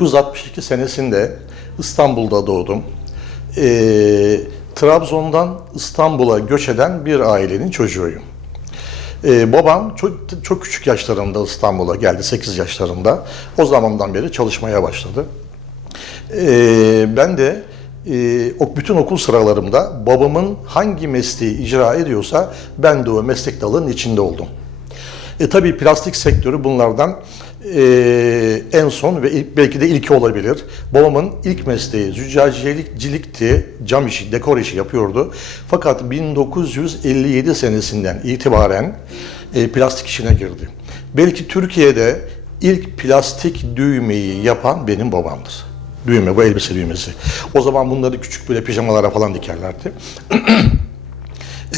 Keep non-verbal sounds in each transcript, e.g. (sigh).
1962 senesinde İstanbul'da doğdum. Ee, Trabzon'dan İstanbul'a göç eden bir ailenin çocuğuyum. Ee, babam çok, çok küçük yaşlarında İstanbul'a geldi, 8 yaşlarında. O zamandan beri çalışmaya başladı. Ee, ben de e, bütün okul sıralarımda babamın hangi mesleği icra ediyorsa ben de o meslek dalının içinde oldum. E tabii plastik sektörü bunlardan e, en son ve ilk, belki de ilki olabilir. Babamın ilk mesleği züccacicilikti, cam işi, dekor işi yapıyordu. Fakat 1957 senesinden itibaren e, plastik işine girdi. Belki Türkiye'de ilk plastik düğmeyi yapan benim babamdır. Düğme, bu elbise düğmesi. O zaman bunları küçük böyle pijamalara falan dikerlerdi. (clears throat)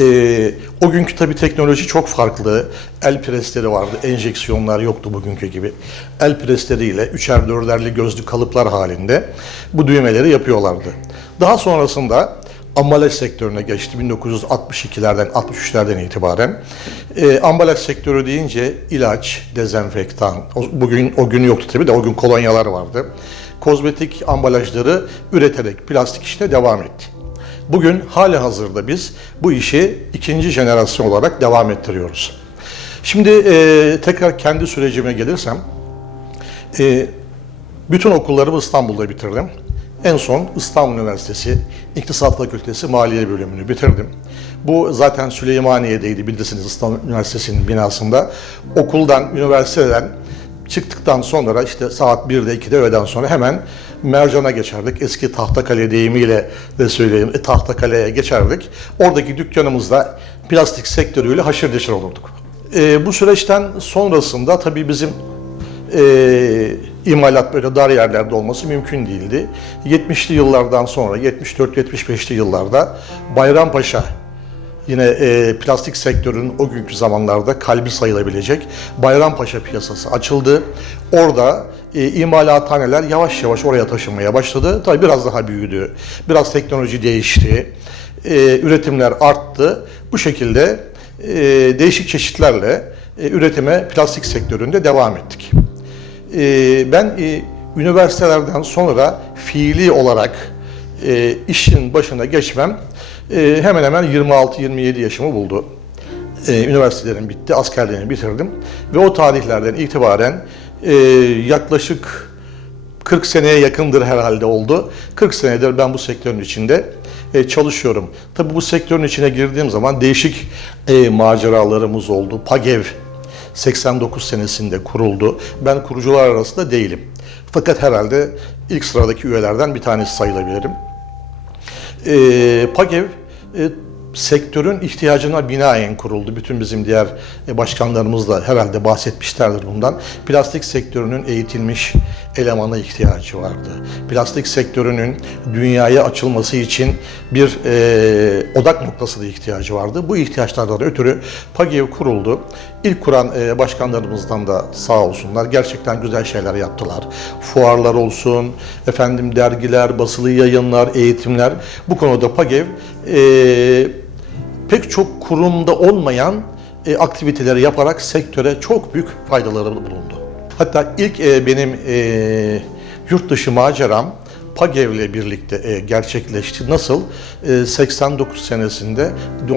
Ee, o günkü tabii teknoloji çok farklı. El presleri vardı, enjeksiyonlar yoktu bugünkü gibi. El presleriyle üçer dörderli gözlü kalıplar halinde bu düğmeleri yapıyorlardı. Daha sonrasında ambalaj sektörüne geçti 1962'lerden 63'lerden itibaren. Ee, ambalaj sektörü deyince ilaç, dezenfektan, o- bugün o gün yoktu tabii de o gün kolonyalar vardı. Kozmetik ambalajları üreterek plastik işine devam etti. Bugün hali hazırda biz bu işi ikinci jenerasyon olarak devam ettiriyoruz. Şimdi e, tekrar kendi sürecime gelirsem, e, bütün okullarımı İstanbul'da bitirdim. En son İstanbul Üniversitesi İktisat Fakültesi Maliye bölümünü bitirdim. Bu zaten Süleymaniye'deydi bilirsiniz İstanbul Üniversitesi'nin binasında. Okuldan, üniversiteden çıktıktan sonra işte saat 1'de 2'de öğleden sonra hemen Mercan'a geçerdik. Eski Tahtakale deyimiyle de söyleyeyim. E, Tahtakale'ye geçerdik. Oradaki dükkanımızda plastik sektörüyle haşır neşir olurduk. E, bu süreçten sonrasında tabii bizim e, imalat böyle dar yerlerde olması mümkün değildi. 70'li yıllardan sonra, 74-75'li yıllarda Bayrampaşa Yine e, plastik sektörünün o günkü zamanlarda kalbi sayılabilecek Bayrampaşa piyasası açıldı. Orada e, imalathaneler yavaş yavaş oraya taşınmaya başladı. Tabii biraz daha büyüdü. Biraz teknoloji değişti. E, üretimler arttı. Bu şekilde e, değişik çeşitlerle e, üretime plastik sektöründe devam ettik. E, ben e, üniversitelerden sonra fiili olarak e, işin başına geçmem e, hemen hemen 26-27 yaşımı buldu. E, üniversitelerim bitti, askerliğimi bitirdim ve o tarihlerden itibaren e, yaklaşık 40 seneye yakındır herhalde oldu. 40 senedir ben bu sektörün içinde e, çalışıyorum. Tabii bu sektörün içine girdiğim zaman değişik e, maceralarımız oldu. PAGEV 89 senesinde kuruldu. Ben kurucular arasında değilim. Fakat herhalde ilk sıradaki üyelerden bir tanesi sayılabilirim. E, PAGEV e, sektörün ihtiyacına binaen kuruldu. Bütün bizim diğer e, başkanlarımız da herhalde bahsetmişlerdir bundan. Plastik sektörünün eğitilmiş elemana ihtiyacı vardı. Plastik sektörünün dünyaya açılması için bir e, odak noktası da ihtiyacı vardı. Bu ihtiyaçlardan ötürü PAGEV kuruldu. İlk kuran e, başkanlarımızdan da sağ olsunlar gerçekten güzel şeyler yaptılar. Fuarlar olsun, efendim dergiler, basılı yayınlar, eğitimler. Bu konuda PAGEV e, pek çok kurumda olmayan e, aktiviteleri yaparak sektöre çok büyük faydaları bulundu. Hatta ilk e, benim e, yurt dışı maceram PAGEV'le birlikte e, gerçekleşti. Nasıl? E, 89 senesinde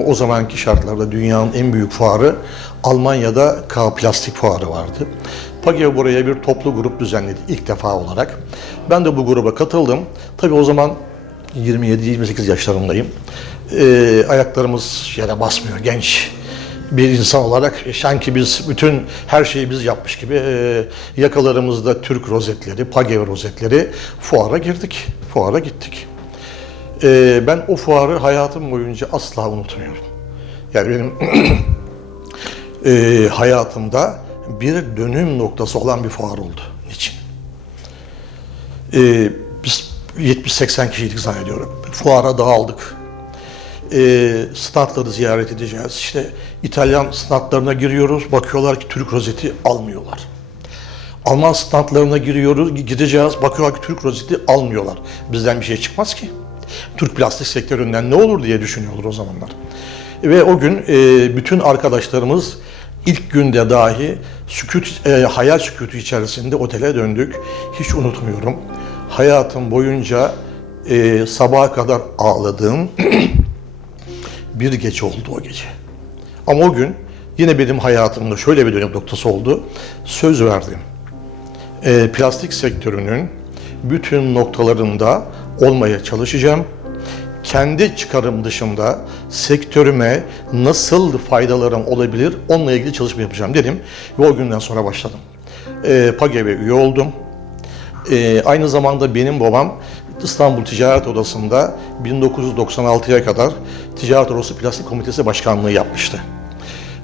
o zamanki şartlarda dünyanın en büyük fuarı Almanya'da K Plastik Fuarı vardı. PAGEV buraya bir toplu grup düzenledi ilk defa olarak. Ben de bu gruba katıldım. Tabii o zaman 27-28 yaşlarındayım. Ee, ayaklarımız yere basmıyor genç bir insan olarak e, sanki biz bütün her şeyi biz yapmış gibi e, yakalarımızda Türk rozetleri, Pagev rozetleri fuara girdik, fuara gittik. Ee, ben o fuarı hayatım boyunca asla unutmuyorum. Yani benim (clears throat) e, hayatımda bir dönüm noktası olan bir fuar oldu. Niçin? Ee, biz 70-80 kişiydik zannediyorum. Fuara dağıldık. Ee, standları ziyaret edeceğiz. İşte İtalyan standlarına giriyoruz. Bakıyorlar ki Türk rozeti almıyorlar. Alman standlarına giriyoruz, gideceğiz. Bakıyorlar ki Türk rozeti almıyorlar. Bizden bir şey çıkmaz ki. Türk plastik sektöründen ne olur diye düşünüyorlar o zamanlar. Ve o gün e, bütün arkadaşlarımız İlk günde dahi sükut, e, hayal sükutu içerisinde otele döndük. Hiç unutmuyorum. Hayatım boyunca e, sabaha kadar ağladığım (clears throat) bir gece oldu o gece. Ama o gün yine benim hayatımda şöyle bir dönüm noktası oldu. Söz verdim. E, plastik sektörünün bütün noktalarında olmaya çalışacağım. Kendi çıkarım dışında sektörüme nasıl faydalarım olabilir onunla ilgili çalışma yapacağım dedim ve o günden sonra başladım. E, PAGEV'e üye oldum. E, aynı zamanda benim babam İstanbul Ticaret Odası'nda 1996'ya kadar Ticaret Odası Plastik Komitesi Başkanlığı yapmıştı.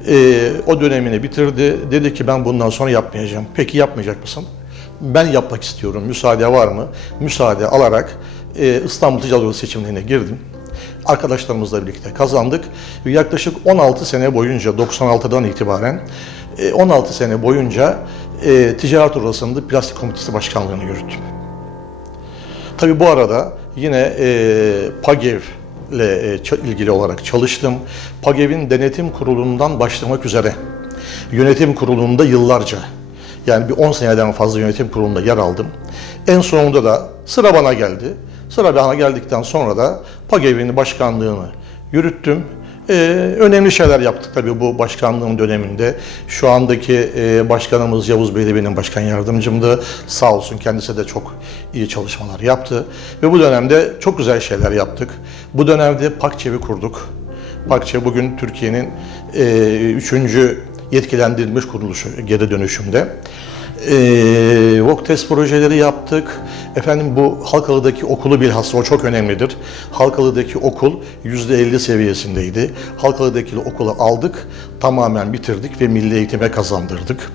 Ee, o dönemini bitirdi. Dedi ki ben bundan sonra yapmayacağım. Peki yapmayacak mısın? Ben yapmak istiyorum. Müsaade var mı? Müsaade alarak e, İstanbul Ticaret Odası seçimlerine girdim. Arkadaşlarımızla birlikte kazandık. Yaklaşık 16 sene boyunca 96'dan itibaren e, 16 sene boyunca e, Ticaret Odası'nda Plastik Komitesi Başkanlığını yürüttüm. Tabii bu arada yine e, PAGEV ile e, ilgili olarak çalıştım. PAGEV'in denetim kurulundan başlamak üzere yönetim kurulunda yıllarca yani bir 10 seneden fazla yönetim kurulunda yer aldım. En sonunda da sıra bana geldi. Sıra bana geldikten sonra da PAGEV'in başkanlığını yürüttüm. Ee, önemli şeyler yaptık tabii bu başkanlığım döneminde. Şu andaki e, başkanımız Yavuz Bey de benim başkan yardımcımdı. Sağ olsun kendisi de çok iyi çalışmalar yaptı. Ve bu dönemde çok güzel şeyler yaptık. Bu dönemde PAKÇEV'i kurduk. PAKÇEV bugün Türkiye'nin e, üçüncü yetkilendirilmiş kuruluşu geri dönüşümde. Ee, VOK test projeleri yaptık. Efendim bu Halkalı'daki okulu bilhassa o çok önemlidir. Halkalı'daki okul %50 seviyesindeydi. Halkalı'daki okulu aldık, tamamen bitirdik ve milli eğitime kazandırdık.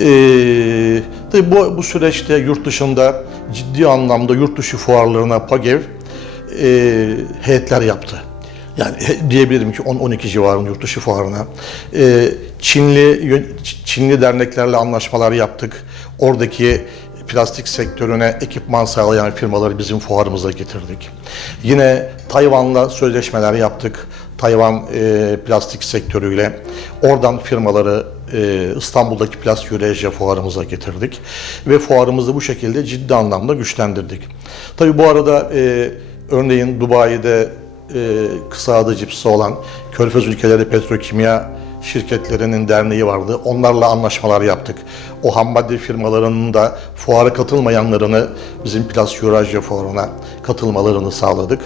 Ee, tabii bu, bu süreçte yurt dışında ciddi anlamda yurt dışı fuarlarına PAGEV e, heyetler yaptı. Yani diyebilirim ki 10-12 civarında yurt dışı fuarına. Ee, Çinli Çinli derneklerle anlaşmalar yaptık. Oradaki plastik sektörüne ekipman sağlayan firmaları bizim fuarımıza getirdik. Yine Tayvan'la sözleşmeler yaptık. Tayvan e, plastik sektörüyle. Oradan firmaları e, İstanbul'daki Plastik Eurasia fuarımıza getirdik. Ve fuarımızı bu şekilde ciddi anlamda güçlendirdik. Tabii bu arada e, örneğin Dubai'de e, kısa adı cipsi olan Körfez ülkeleri petrokimya şirketlerinin derneği vardı. Onlarla anlaşmalar yaptık. O ham madde firmalarının da fuara katılmayanlarını bizim Plastik Eurasia fuarına katılmalarını sağladık.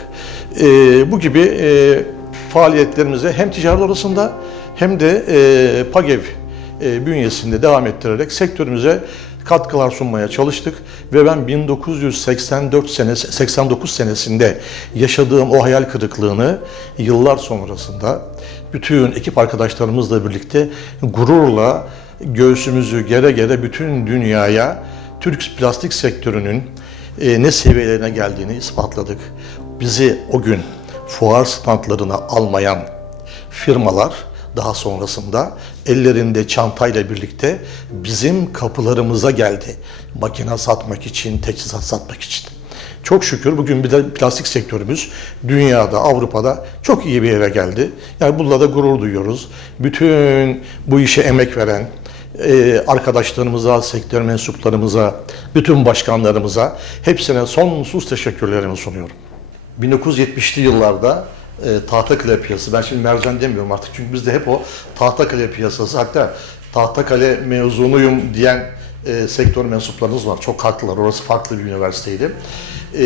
E, bu gibi e, faaliyetlerimize hem ticaret odasında hem de e, PAGEV e, bünyesinde devam ettirerek sektörümüze katkılar sunmaya çalıştık ve ben 1984 senesi 89 senesinde yaşadığım o hayal kırıklığını yıllar sonrasında bütün ekip arkadaşlarımızla birlikte gururla göğsümüzü gere gere bütün dünyaya Türk plastik sektörünün e, ne seviyelerine geldiğini ispatladık. Bizi o gün fuar standlarına almayan firmalar daha sonrasında ellerinde çantayla birlikte bizim kapılarımıza geldi. Makine satmak için, teçhizat satmak için. Çok şükür bugün bir de plastik sektörümüz dünyada, Avrupa'da çok iyi bir yere geldi. Yani bununla da gurur duyuyoruz. Bütün bu işe emek veren e, arkadaşlarımıza, sektör mensuplarımıza, bütün başkanlarımıza hepsine sonsuz teşekkürlerimi sunuyorum. 1970'li yıllarda e, Tahtakale piyasası, ben şimdi mercan demiyorum artık çünkü bizde hep o Tahtakale piyasası, hatta Tahtakale mezunuyum diyen e, sektör mensuplarımız var. Çok haklılar, orası farklı bir üniversiteydi. E,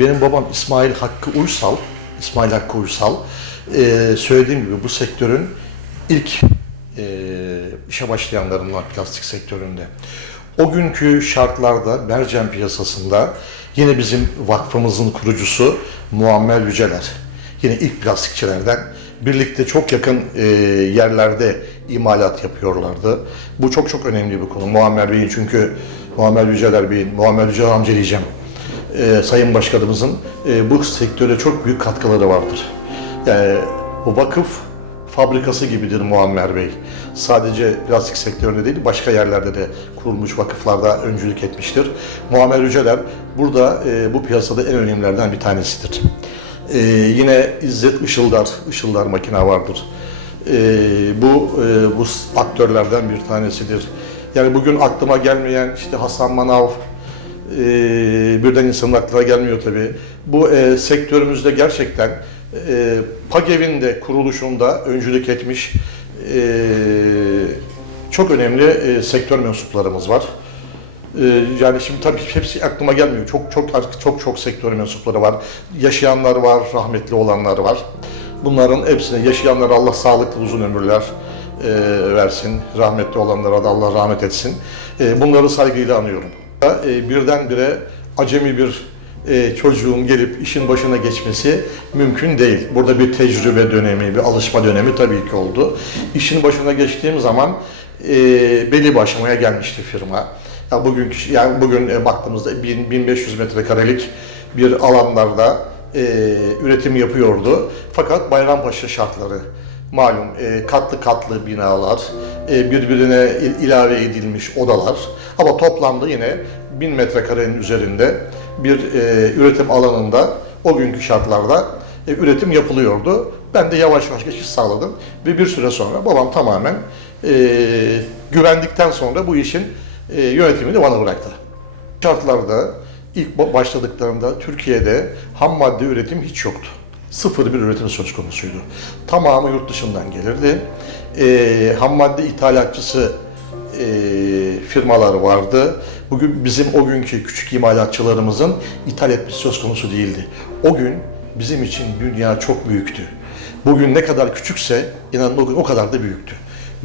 benim babam İsmail Hakkı Uysal, İsmail Hakkı Uysal, e, söylediğim gibi bu sektörün ilk e, işe başlayanlarından plastik sektöründe. O günkü şartlarda mercan piyasasında yine bizim vakfımızın kurucusu Muammer Yüceler, yine ilk plastikçilerden birlikte çok yakın e, yerlerde imalat yapıyorlardı. Bu çok çok önemli bir konu. Muammer Bey'in çünkü Muammer Yüceler Bey'in, Muammer Yüceler amca diyeceğim, e, Sayın Başkanımızın e, bu sektöre çok büyük katkıları vardır. Yani bu vakıf fabrikası gibidir Muammer Bey. Sadece plastik sektöründe değil, başka yerlerde de kurulmuş vakıflarda öncülük etmiştir. Muammer Yüceler burada e, bu piyasada en önemlilerden bir tanesidir. E, yine İzzet Işıldar, Işıldar makine vardır. bu e, bu aktörlerden bir tanesidir. Yani bugün aklıma gelmeyen işte Hasan Manav, e, birden insanın aklına gelmiyor tabii. Bu e, sektörümüzde gerçekten e, PAGEV'in de kuruluşunda öncülük etmiş e, çok önemli e, sektör mensuplarımız var. Ee, yani şimdi tabii hepsi aklıma gelmiyor. Çok çok çok çok sektör mensupları var. Yaşayanlar var, rahmetli olanlar var. Bunların hepsine yaşayanlara Allah sağlıklı uzun ömürler e, versin. Rahmetli olanlara da Allah rahmet etsin. E, bunları saygıyla anıyorum. E, birdenbire acemi bir e, çocuğun gelip işin başına geçmesi mümkün değil. Burada bir tecrübe dönemi, bir alışma dönemi tabii ki oldu. İşin başına geçtiğim zaman e, belli bir aşamaya gelmişti firma. Ya bugün yani bugün e, baktığımızda 1000 1500 metrekarelik bir alanlarda e, üretim yapıyordu. Fakat Bayrampaşa şartları malum e, katlı katlı binalar, e, birbirine il- ilave edilmiş odalar ama toplamda yine 1000 metrekarenin üzerinde bir e, üretim alanında o günkü şartlarda e, üretim yapılıyordu. Ben de yavaş yavaş geçiş sağladım ve bir süre sonra babam tamamen e, güvendikten sonra bu işin e, yönetimini bana bıraktı. Şartlarda ilk ba- başladıklarında Türkiye'de ham madde üretim hiç yoktu. Sıfır bir üretim söz konusuydu. Tamamı yurt dışından gelirdi. E, ham madde ithalatçısı e, firmalar vardı. Bugün bizim o günkü küçük imalatçılarımızın ithal etmesi söz konusu değildi. O gün bizim için dünya çok büyüktü. Bugün ne kadar küçükse inanın o gün o kadar da büyüktü.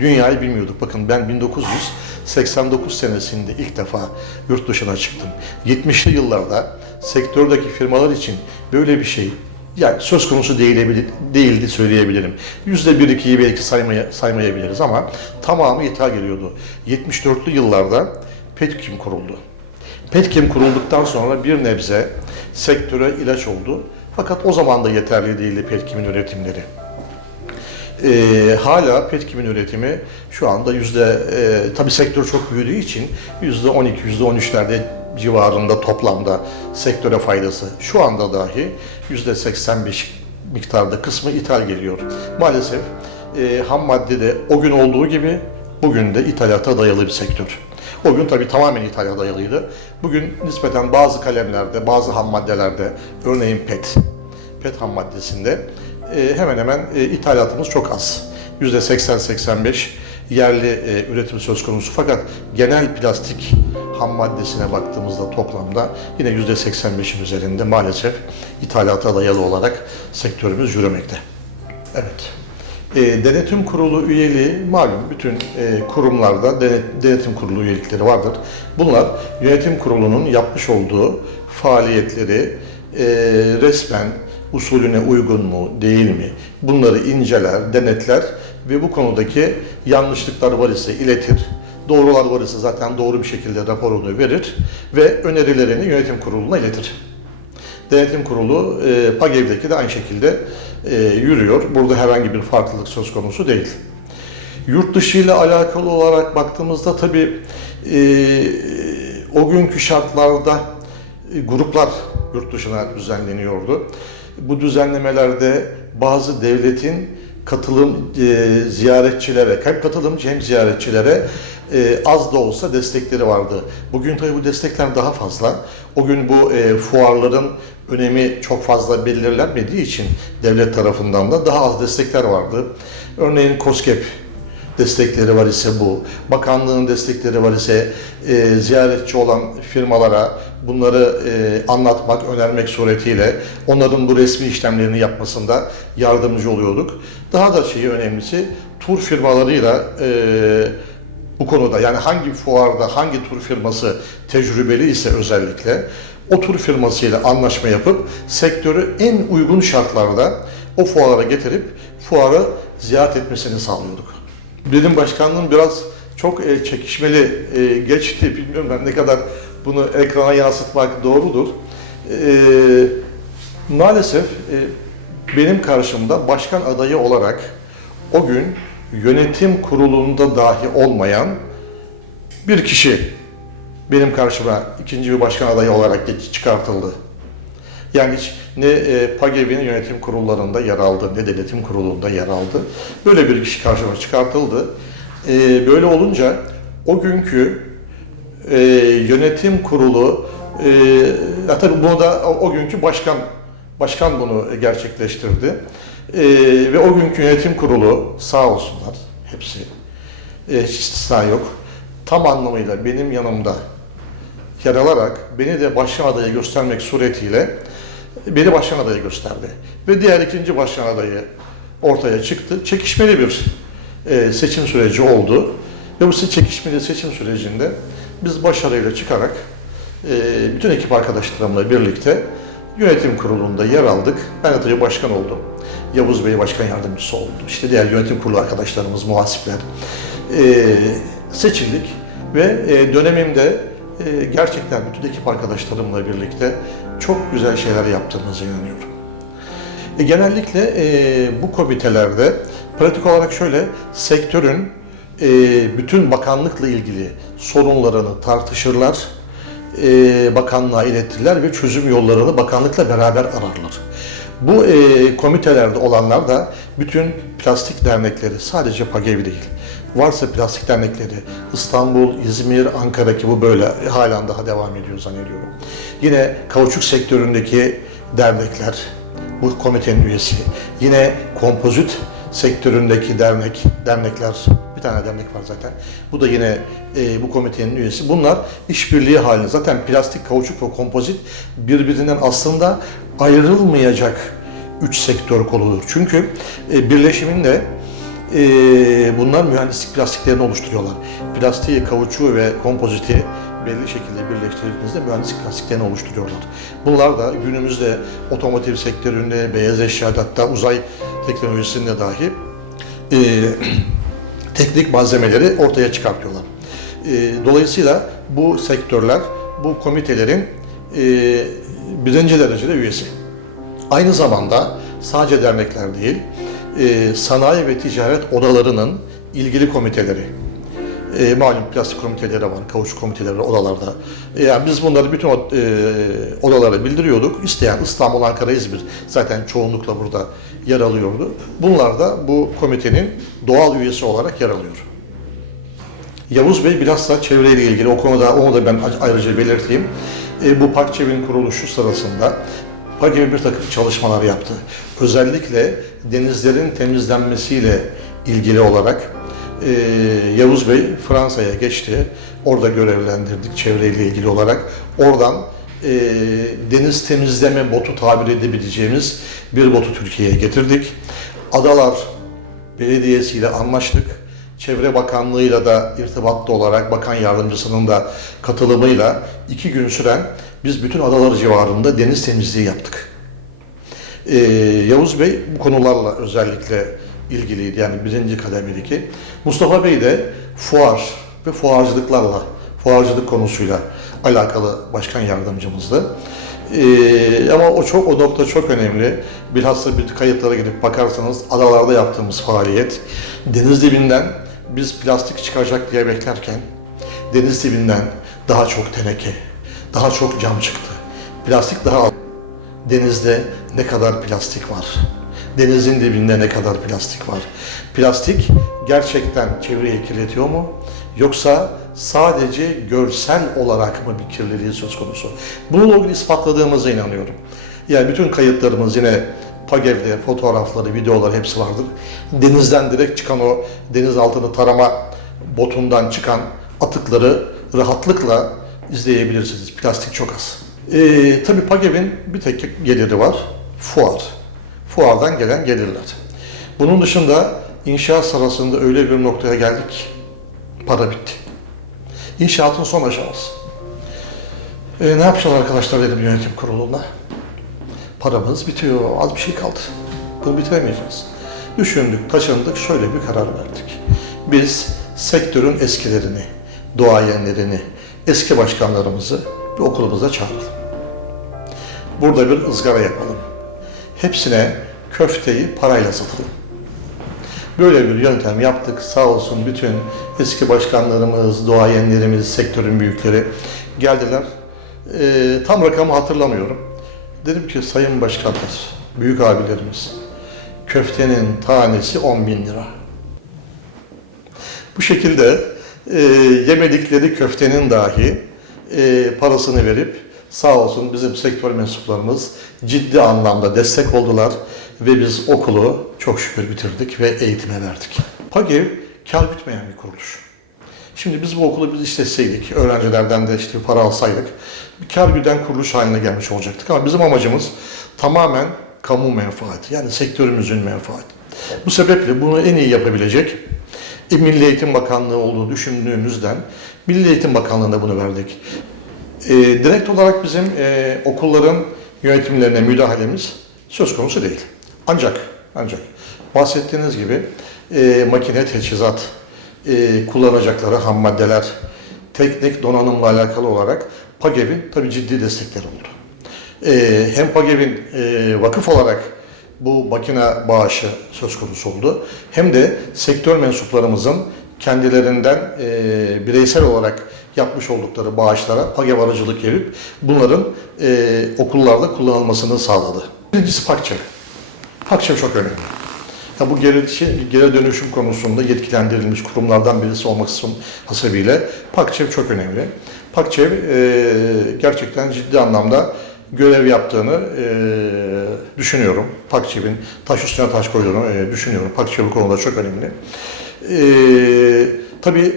Dünyayı bilmiyorduk. Bakın ben 1989 senesinde ilk defa yurt dışına çıktım. 70'li yıllarda sektördeki firmalar için böyle bir şey yani söz konusu değilebilir, değildi söyleyebilirim. Yüzde bir ikiyi belki saymaya, saymayabiliriz ama tamamı ithal geliyordu. 74'lü yıllarda Petkim kuruldu. Petkim kurulduktan sonra bir nebze sektöre ilaç oldu. Fakat o zaman da yeterli değildi Petkim'in üretimleri. Ee, hala Petkim'in üretimi şu anda yüzde, e, tabii sektör çok büyüdüğü için yüzde 12, yüzde 13'lerde civarında toplamda sektöre faydası. Şu anda dahi yüzde 85 miktarda kısmı ithal geliyor. Maalesef e, ham madde de o gün olduğu gibi bugün de ithalata dayalı bir sektör. O gün tabii tamamen ithalata dayalıydı. Bugün nispeten bazı kalemlerde, bazı ham maddelerde, örneğin PET, PET ham maddesinde e, hemen hemen e, ithalatımız çok az. %80-85 yerli e, üretim söz konusu. Fakat genel plastik ham maddesine baktığımızda toplamda yine %85'in üzerinde maalesef ithalata dayalı olarak sektörümüz yürümekte. Evet. E, denetim kurulu üyeliği malum bütün e, kurumlarda denet- denetim kurulu üyelikleri vardır. Bunlar yönetim kurulunun yapmış olduğu faaliyetleri e, resmen usulüne uygun mu değil mi bunları inceler, denetler ve bu konudaki yanlışlıklar var ise iletir. Doğrular var ise zaten doğru bir şekilde raporunu verir ve önerilerini yönetim kuruluna iletir. Denetim Kurulu e, PAGEV'deki de aynı şekilde e, yürüyor. Burada herhangi bir farklılık söz konusu değil. Yurt dışı ile alakalı olarak baktığımızda tabii e, o günkü şartlarda e, gruplar yurt dışına düzenleniyordu. Bu düzenlemelerde bazı devletin katılım e, ziyaretçilere, hem katılımcı hem ziyaretçilere e, az da olsa destekleri vardı. Bugün tabii bu destekler daha fazla. O gün bu e, fuarların önemi çok fazla belirlenmediği için devlet tarafından da daha az destekler vardı. Örneğin COSGAP destekleri var ise bu, bakanlığın destekleri var ise e, ziyaretçi olan firmalara bunları e, anlatmak, önermek suretiyle onların bu resmi işlemlerini yapmasında yardımcı oluyorduk. Daha da şeyi önemlisi tur firmalarıyla e, bu konuda yani hangi fuarda hangi tur firması tecrübeli ise özellikle o tur firmasıyla anlaşma yapıp sektörü en uygun şartlarda o fuara getirip fuarı ziyaret etmesini sağlıyorduk. Benim başkanlığım biraz çok e, çekişmeli e, geçti. Bilmiyorum ben ne kadar bunu ekrana yansıtmak doğrudur. E, maalesef e, benim karşımda başkan adayı olarak o gün yönetim kurulunda dahi olmayan bir kişi benim karşıma ikinci bir başkan adayı olarak çıkartıldı. Yani hiç ne e, PAGEV'in yönetim kurullarında yer aldı, ne denetim kurulunda yer aldı. Böyle bir kişi karşıma çıkartıldı. E, böyle olunca o günkü e, yönetim kurulu, e, tabii bunu da o, o günkü başkan başkan bunu gerçekleştirdi. E, ve o günkü yönetim kurulu sağ olsunlar hepsi, e, hiç istisna yok, tam anlamıyla benim yanımda yer alarak beni de başkan adayı göstermek suretiyle beni başkan adayı gösterdi. Ve diğer ikinci başkan adayı ortaya çıktı. Çekişmeli bir e, seçim süreci oldu. Ve bu çekişmeli seçim sürecinde biz başarıyla çıkarak e, bütün ekip arkadaşlarımla birlikte yönetim kurulunda yer aldık. Ben adayı başkan oldum. Yavuz Bey başkan yardımcısı oldu. İşte diğer yönetim kurulu arkadaşlarımız, muhasipler e, seçildik. Ve e, dönemimde e, gerçekten bütün ekip arkadaşlarımla birlikte çok güzel şeyler yaptığımıza inanıyorum. E, genellikle e, bu komitelerde pratik olarak şöyle sektörün e, bütün bakanlıkla ilgili sorunlarını tartışırlar, e, bakanlığa iletirler ve çözüm yollarını bakanlıkla beraber ararlar. Bu e, komitelerde olanlar da bütün plastik dernekleri sadece PAGEV değil. Varsa plastik dernekleri İstanbul, İzmir, Ankara ki bu böyle halen daha devam ediyor zannediyorum. Yine kauçuk sektöründeki dernekler, bu komitenin üyesi. Yine kompozit sektöründeki dernek, dernekler, bir tane dernek var zaten. Bu da yine e, bu komitenin üyesi. Bunlar işbirliği halinde. Zaten plastik, kauçuk ve kompozit birbirinden aslında ayrılmayacak üç sektör koludur. Çünkü e, birleşiminde e, bunlar mühendislik plastiklerini oluşturuyorlar. Plastiği, kauçuğu ve kompoziti belli şekilde birleştirdiğinizde mühendislik plastiklerini oluşturuyorlar. Bunlar da günümüzde otomotiv sektöründe, beyaz eşyada hatta uzay teknolojisinde dahi e, (clears throat) teknik malzemeleri ortaya çıkartıyorlar. E, dolayısıyla bu sektörler, bu komitelerin e, birinci derecede üyesi. Aynı zamanda sadece dernekler değil, e, sanayi ve ticaret odalarının ilgili komiteleri, e, malum plastik komiteleri var, kauçuk komiteleri var odalarda. E, yani biz bunları bütün e, odalara bildiriyorduk. İsteyen İstanbul, Ankara, İzmir zaten çoğunlukla burada yer alıyordu. Bunlar da bu komitenin doğal üyesi olarak yer alıyor. Yavuz Bey bilhassa çevreyle ilgili o konuda onu da ben ayrıca belirteyim. E, bu Pakçev'in kuruluşu sırasında PAGEV bir takım çalışmalar yaptı. Özellikle denizlerin temizlenmesiyle ilgili olarak e, Yavuz Bey Fransa'ya geçti. Orada görevlendirdik çevreyle ilgili olarak. Oradan e, deniz temizleme botu tabir edebileceğimiz bir botu Türkiye'ye getirdik. Adalar Belediyesi ile anlaştık. Çevre Bakanlığı'yla da irtibatlı olarak bakan yardımcısının da katılımıyla iki gün süren biz bütün adalar civarında deniz temizliği yaptık. Ee, Yavuz Bey bu konularla özellikle ilgiliydi yani birinci kademedeki. Mustafa Bey de fuar ve fuarcılıklarla, fuarcılık konusuyla alakalı başkan yardımcımızdı. Ee, ama o çok o nokta çok önemli. Bilhassa bir kayıtlara gidip bakarsanız adalarda yaptığımız faaliyet deniz dibinden biz plastik çıkacak diye beklerken deniz dibinden daha çok teneke, daha çok cam çıktı. Plastik daha az. Denizde ne kadar plastik var? Denizin dibinde ne kadar plastik var? Plastik gerçekten çevreyi kirletiyor mu? Yoksa sadece görsel olarak mı bir kirliliği söz konusu? Bununla ilgili ispatladığımıza inanıyorum. Yani bütün kayıtlarımız yine PAGEV'de fotoğrafları, videoları hepsi vardır. Denizden direkt çıkan o deniz altını tarama botundan çıkan atıkları rahatlıkla izleyebilirsiniz. Plastik çok az. Ee, tabii PAGEV'in bir tek geliri var. Fuar. Fuardan gelen gelirler. Bunun dışında inşaat sırasında öyle bir noktaya geldik para bitti. İnşaatın son aşaması. Ee, ne yapacağız arkadaşlar dedim yönetim kuruluna. Paramız bitiyor, az bir şey kaldı. Bunu bitiremeyeceğiz. Düşündük, taşındık, şöyle bir karar verdik. Biz sektörün eskilerini, duayenlerini, eski başkanlarımızı bir okulumuza çağıralım. Burada bir ızgara yapalım. Hepsine köfteyi parayla satalım. Böyle bir yöntem yaptık. Sağ olsun bütün eski başkanlarımız, duayenlerimiz, sektörün büyükleri geldiler. Ee, tam rakamı hatırlamıyorum. Dedim ki sayın başkanlar, büyük abilerimiz, köftenin tanesi 10 bin lira. Bu şekilde e, yemedikleri köftenin dahi e, parasını verip sağ olsun bizim sektör mensuplarımız ciddi anlamda destek oldular ve biz okulu çok şükür bitirdik ve eğitime verdik. PAGEV kar gütmeyen bir kuruluş. Şimdi biz bu okulu biz işletseydik, öğrencilerden de işte para alsaydık, bir kar güden kuruluş haline gelmiş olacaktık. Ama bizim amacımız tamamen kamu menfaati, yani sektörümüzün menfaati. Bu sebeple bunu en iyi yapabilecek e, Milli Eğitim Bakanlığı olduğunu düşündüğümüzden Milli Eğitim Bakanlığı'na bunu verdik. E, direkt olarak bizim e, okulların yönetimlerine müdahalemiz söz konusu değil. Ancak ancak bahsettiğiniz gibi e, makine teçhizat, e, kullanacakları ham maddeler, teknik donanımla alakalı olarak PAGEV'in tabii ciddi destekleri oldu. E, hem PAGEV'in e, vakıf olarak bu makine bağışı söz konusu oldu. Hem de sektör mensuplarımızın kendilerinden e, bireysel olarak yapmış oldukları bağışlara PAGEV aracılık yapıp bunların e, okullarda kullanılmasını sağladı. Birincisi PAKÇEV. PAKÇEV çok önemli. Ya bu geri, şey, geri dönüşüm konusunda yetkilendirilmiş kurumlardan birisi olması hasebiyle PAKÇEV çok önemli. PAKÇEV e, gerçekten ciddi anlamda görev yaptığını e, düşünüyorum. PAKÇEV'in taş üstüne taş koyduğunu e, düşünüyorum. PAKÇEV bu konuda çok önemli. E, tabii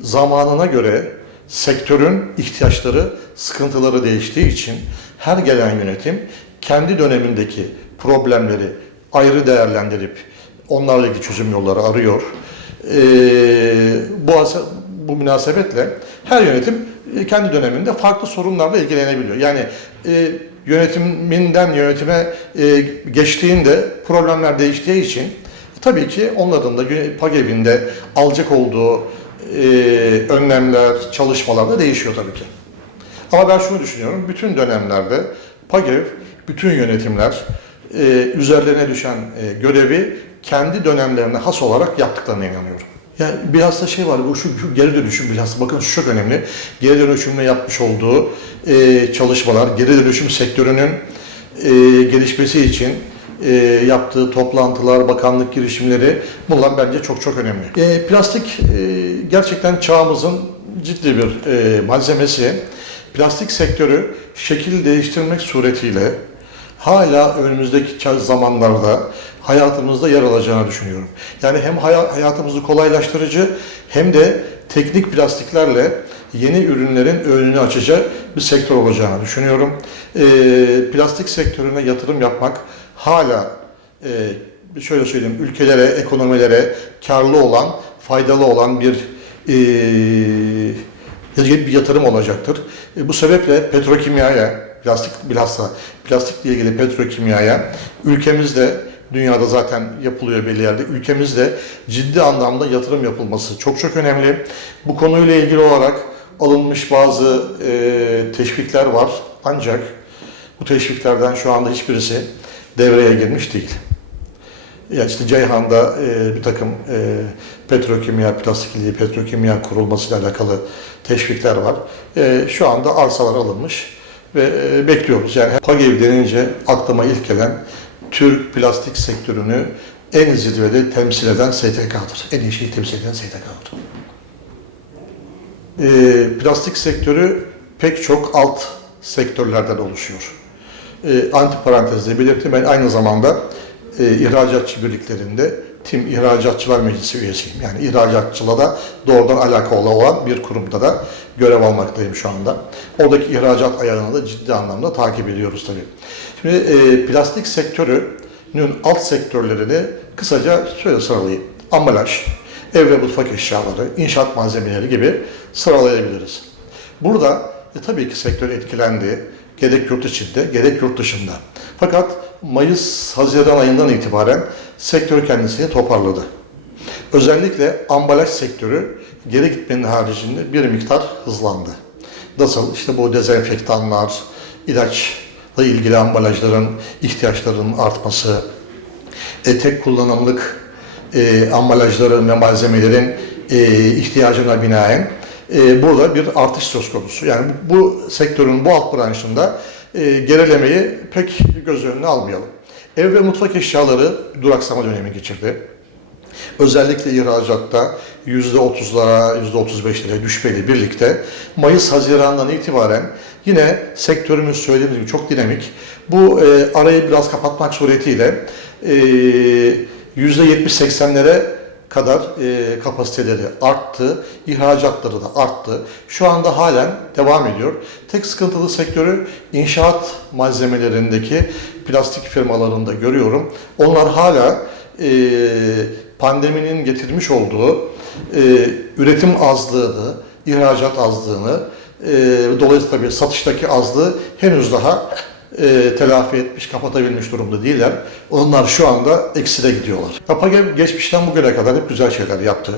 zamanına göre sektörün ihtiyaçları, sıkıntıları değiştiği için her gelen yönetim kendi dönemindeki problemleri ayrı değerlendirip onlarla ilgili çözüm yolları arıyor. Ee, bu, bu münasebetle her yönetim e, kendi döneminde farklı sorunlarla ilgilenebiliyor. Yani e, yönetiminden yönetime e, geçtiğinde problemler değiştiği için tabii ki onların da yö- PAGEV'in de alacak olduğu e, önlemler, çalışmalar da değişiyor tabii ki. Ama ben şunu düşünüyorum, bütün dönemlerde PAGEV, bütün yönetimler e, üzerlerine düşen e, görevi kendi dönemlerine has olarak yaptıklarına inanıyorum. Yani biraz da şey var, bu şu, şu geri dönüşüm bilhassa bakın şu çok önemli. Geri dönüşümle yapmış olduğu e, çalışmalar, geri dönüşüm sektörünün e, gelişmesi için e, yaptığı toplantılar, bakanlık girişimleri bunlar bence çok çok önemli. E, plastik e, gerçekten çağımızın ciddi bir e, malzemesi. Plastik sektörü şekil değiştirmek suretiyle hala önümüzdeki zamanlarda hayatımızda yer alacağını düşünüyorum. Yani hem haya- hayatımızı kolaylaştırıcı hem de teknik plastiklerle yeni ürünlerin önünü açacak bir sektör olacağını düşünüyorum. Ee, plastik sektörüne yatırım yapmak hala e, şöyle söyleyeyim ülkelere, ekonomilere karlı olan, faydalı olan bir e, bir yatırım olacaktır. E, bu sebeple petrokimyaya, plastik bilhassa plastikle ilgili petrokimyaya ülkemizde dünyada zaten yapılıyor belli yerde. Ülkemizde ciddi anlamda yatırım yapılması çok çok önemli. Bu konuyla ilgili olarak alınmış bazı e, teşvikler var. Ancak bu teşviklerden şu anda hiçbirisi devreye girmiş değil. Ya işte Ceyhan'da e, bir takım e, petrokimya, plastik ilgili petrokimya kurulmasıyla alakalı teşvikler var. E, şu anda arsalar alınmış ve e, bekliyoruz. Yani PAGEV denince aklıma ilk gelen Türk plastik sektörünü en zirvede temsil eden STK'dır. En iyi şeyi temsil eden STK'dır. E, plastik sektörü pek çok alt sektörlerden oluşuyor. E, antiparantezde belirttim. Ben aynı zamanda e, ihracatçı birliklerinde TİM İhracatçılar Meclisi üyesiyim. Yani ihracatçıla da doğrudan alakalı olan bir kurumda da görev almaktayım şu anda. Oradaki ihracat ayağını da ciddi anlamda takip ediyoruz tabii. Şimdi e, plastik sektörünün alt sektörlerini kısaca şöyle sıralayayım. Ambalaj, ev ve mutfak eşyaları, inşaat malzemeleri gibi sıralayabiliriz. Burada e, tabii ki sektör etkilendi. Gerek yurt içinde, gerek yurt dışında. Fakat Mayıs-Haziran ayından itibaren sektör kendisini toparladı. Özellikle ambalaj sektörü geri gitmenin haricinde bir miktar hızlandı. Nasıl? İşte bu dezenfektanlar, ilaçla ilgili ambalajların ihtiyaçlarının artması, e, tek kullanımlık e, ambalajların ve malzemelerin e, ihtiyacına binaen e, burada bir artış söz konusu. Yani bu sektörün bu alt branşında e, gerilemeyi pek göz önüne almayalım. Ev ve mutfak eşyaları duraksama dönemi geçirdi. Özellikle ihracatta %30'lara, %35'lere düşmeyle birlikte Mayıs-Haziran'dan itibaren yine sektörümüz söylediğimiz gibi çok dinamik. Bu e, arayı biraz kapatmak suretiyle e, %70-80'lere kadar e, kapasiteleri arttı, ihracatları da arttı. Şu anda halen devam ediyor. Tek sıkıntılı sektörü inşaat malzemelerindeki plastik firmalarında görüyorum. Onlar hala e, pandeminin getirmiş olduğu e, üretim azlığını, ihracat azlığını, e, dolayısıyla tabii satıştaki azlığı henüz daha e, telafi etmiş, kapatabilmiş durumda değiller. Onlar şu anda ekside gidiyorlar. Kapagev geçmişten bugüne kadar hep güzel şeyler yaptı.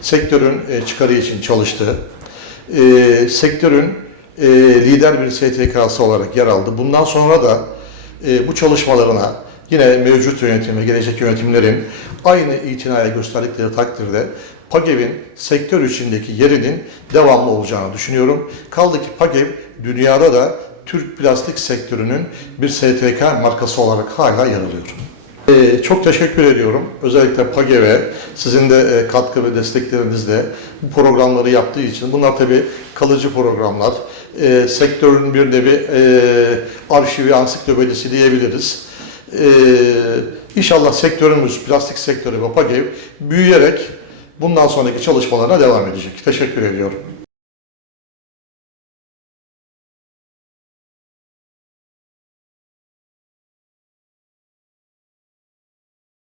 Sektörün e, çıkarı için çalıştı. E, sektörün e, lider bir STK'sı olarak yer aldı. Bundan sonra da e, bu çalışmalarına yine mevcut yönetim ve gelecek yönetimlerin aynı itinaya gösterdikleri takdirde PAGEV'in sektör içindeki yerinin devamlı olacağını düşünüyorum. Kaldı ki PAGEV dünyada da Türk plastik sektörünün bir STK markası olarak hala yer alıyor. Ee, çok teşekkür ediyorum. Özellikle PAGEV'e sizin de e, katkı ve desteklerinizle bu programları yaptığı için. Bunlar tabii kalıcı programlar. Ee, sektörün bir nevi e, arşivi, ansiklopedisi diyebiliriz. Ee, inşallah sektörümüz, plastik sektörü ve PAGEV büyüyerek bundan sonraki çalışmalarına devam edecek. Teşekkür ediyorum.